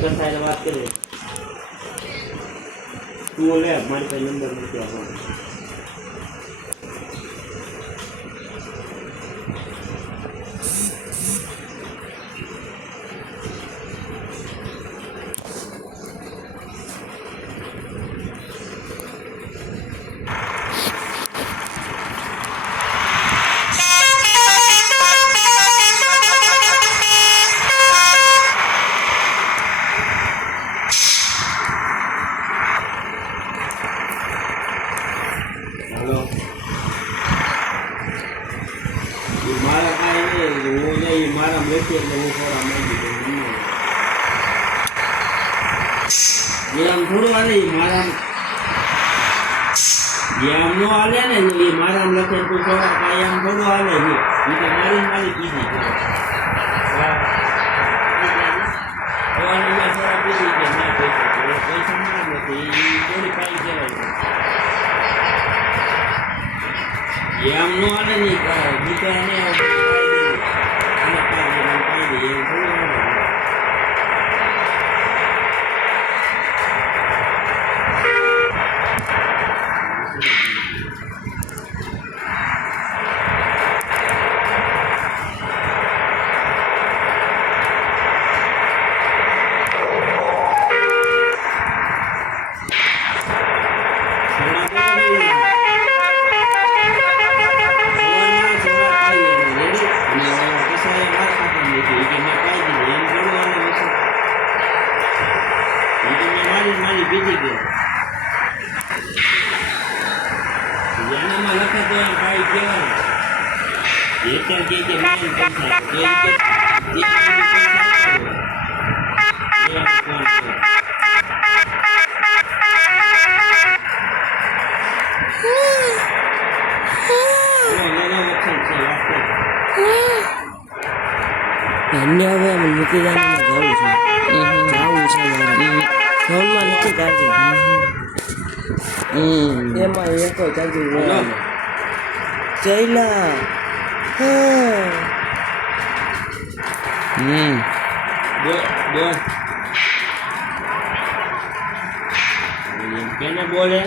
કસાય વાત કરે તું લે મારી પાસે નંબર નથી આપવાનો મારા કાંઈ નહીં હું નહીં મારા બેઠી એટલે હું થોડા માંગી દઉં આમ થોડું હાલે મારા આમ નો હાલે ને એ મારા લખે તું થોડા કાંઈ આમ થોડું હાલે છે એ તો મારી કીધી થોડા પીધી કે ના પૈસા મારા નથી એ થોડી પાઈ કહેવાય એમ નો હાલે નહીં બીજા એને પાઈ દે એમ થોડું મારી બીજી ગયો એનામાં લખે તો એમ કાંઈ કહેવાય એટલે કે મારી પૈસા ધન્ય હવે અમે મૂકી જવાનું જવું છે ફોનમાં નથી ચાર્જિંગ એમાં એક ચાર્જિંગ ચૈલા કેને બોલે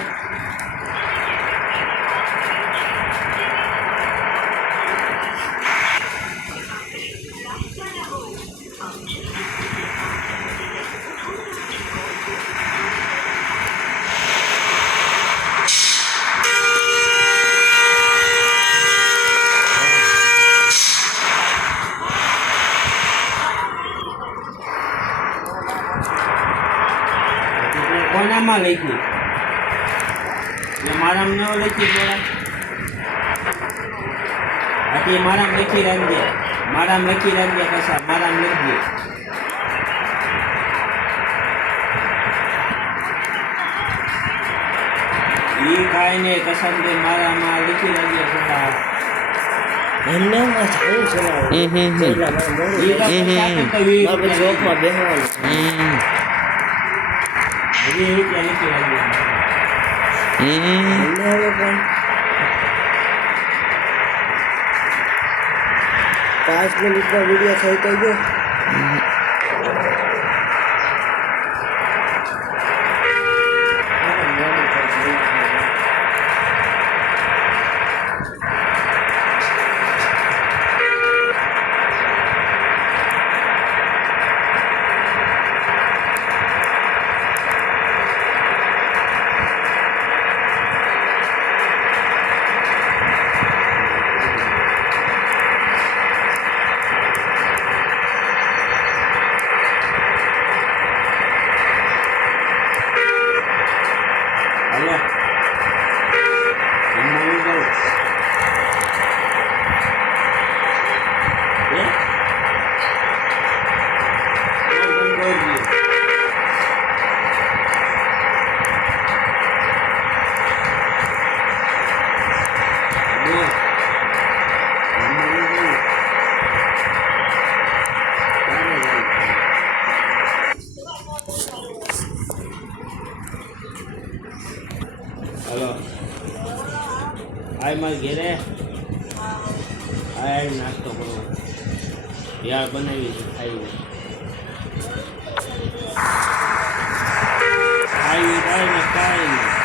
કોનામાં લખ્યું મારામ ન લખી બોલા આથી મારામ લખી રાખજે કશા મારામ લખજે એ કાંઈ નહીં કશાને મારામાં લખી રાખજે કશા એમને જવું છે જોકમાં બેસવાનું હવે પણ 5 મિનિટનો વિડીયો થઈ ગયો આય મારી ઘેરે આય નાસ્તો કરો યાર બનાવી છે ખાઈ આવી થાય ને કાંઈ નહીં.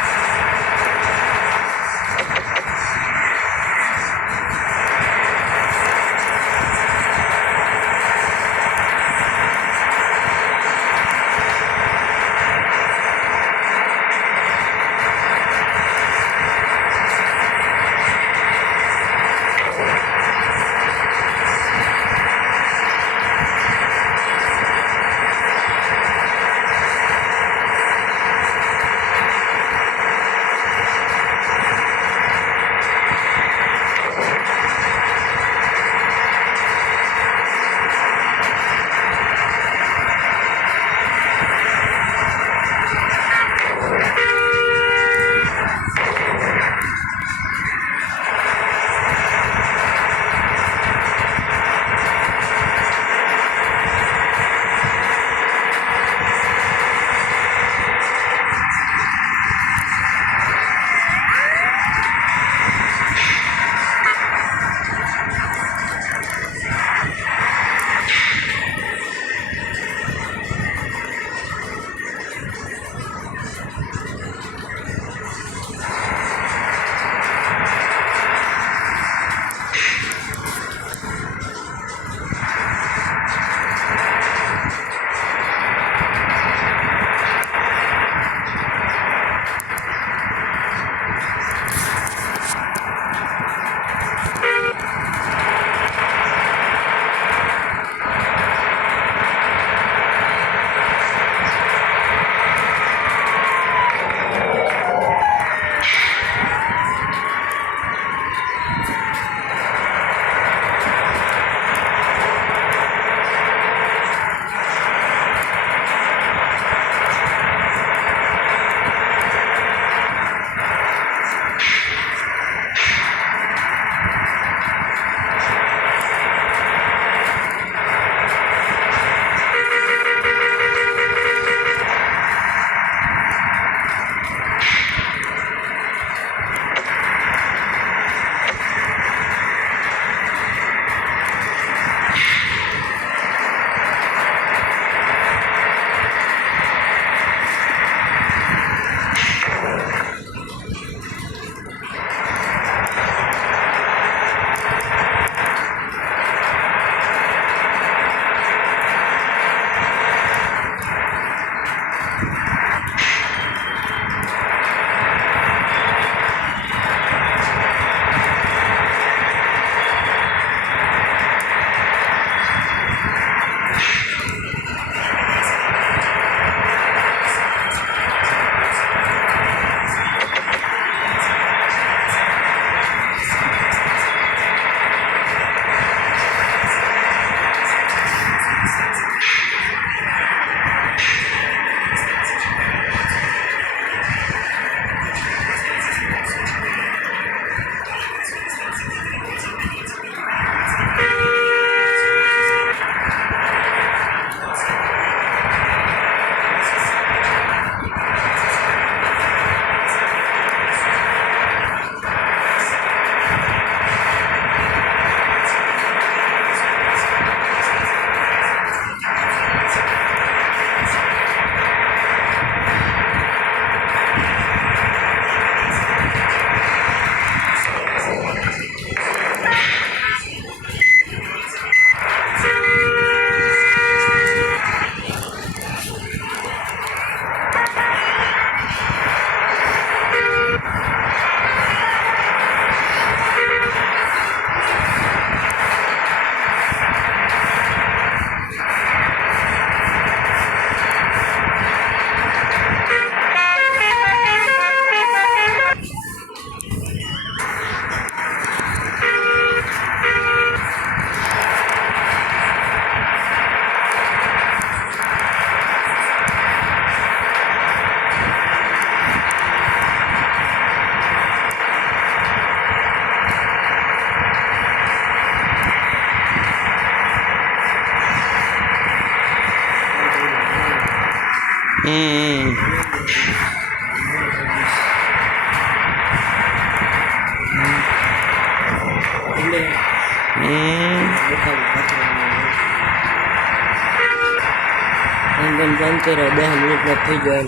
બંધ કરો 10 મિનિટમાં થઈ જાય.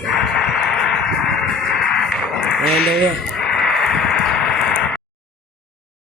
અને હવે